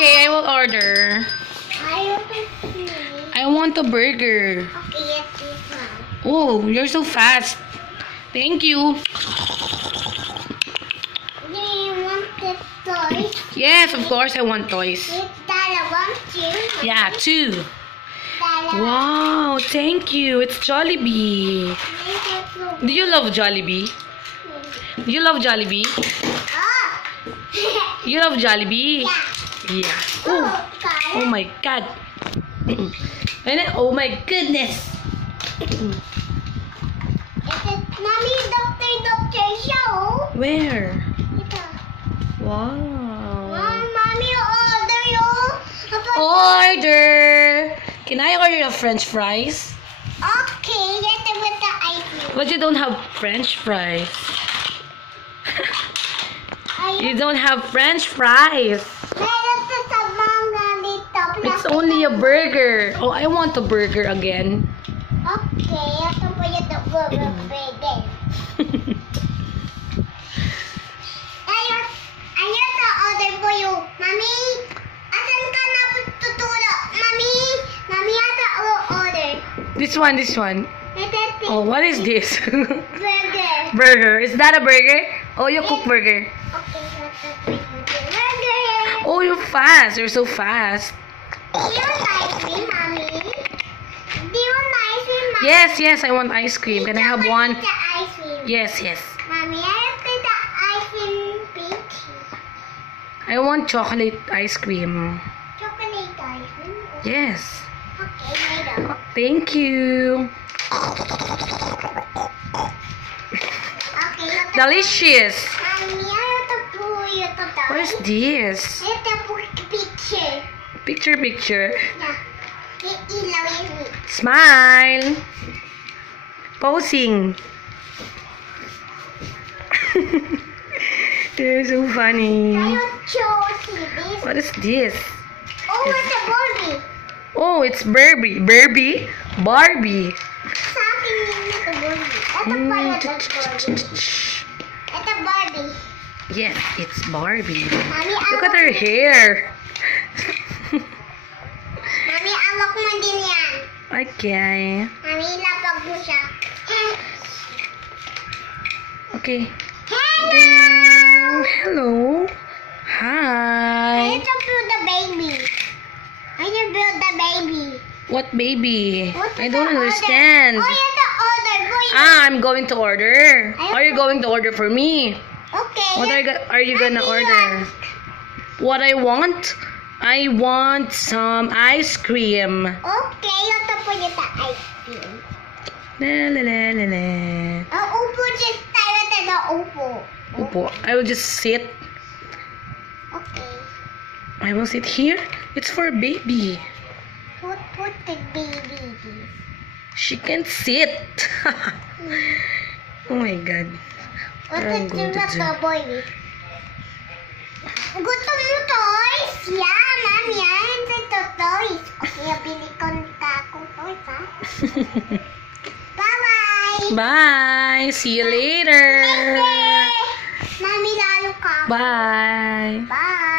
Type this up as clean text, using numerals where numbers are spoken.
Okay, I will order. I want a burger. Okay, yes, this one. Oh, you're so fast. Thank you. Do you want the toys? Yes, of course I want toys. Dada wants you. Yeah, 2. Dada. Wow, thank you. It's Jollibee. Do you love Jollibee? Do you love Jollibee? Ah. You love Jollibee? Yeah. Oh, oh my God. Oh my goodness. Mommy, doctor show. Where? Ito. Wow. Mommy, order yo. Order. Can I order a French fries? Okay, yes, with the ice cream. But you don't have French fries. You don't have French fries. It's only a burger. Oh, I want a burger again. Okay, ito po yung burger. Ayun na order po yung Mami. Asan ka na tutulo? Mami ata order. This one. Oh, what is this? Burger. Burger. Is that a burger? Oh, you cook burger. Okay, burger. Oh, you're fast. You're so fast. Do you want ice cream, Mami? Do you want ice cream, Mami? Yes, I want ice cream. Can I have one? The ice cream. Yes. Mami, I have the ice cream pink. I want chocolate ice cream. Chocolate ice cream? Yes. Okay, later. Thank you. Okay, Delicious. Mami, ito po yung totoo. What is this? Ito po picture. Picture. Yeah. Ilaw yun. Smile. Posing. You're so funny. Tayo chose this. What is this? Oh, it's a Barbie. Oh, it's Barbie. Barbie. Sa akin yun ito Barbie. Ito pa yung Barbie. Ito Barbie. Yeah, it's Barbie. Mami, Look at her hair. Mami, awak mo din yan. Okay. Mami, lapag mo siya. Okay. Hello! Hello. Hi. Ito build the baby. I need build the baby. What baby? What's I the don't order? understand. Oh, you the order. Boy. I'm going to order. Are you going to order for me? Okay. What are you gonna What do you order? want? What I want? I want some ice cream. Okay, ito po yung ice cream. La. Upo just tayo tayo upo. Opo. I will just sit. Okay. I will sit here. It's for baby. Put the baby. She can sit. Oh my God. What I'm is going to do. the baby? Gusto mo toys? Yeah, mami. Yan. Ito toys. Okay, bili ko akong toys, ha? Bye-bye. Bye. See you later. Mami, lalo ka. Bye. Bye.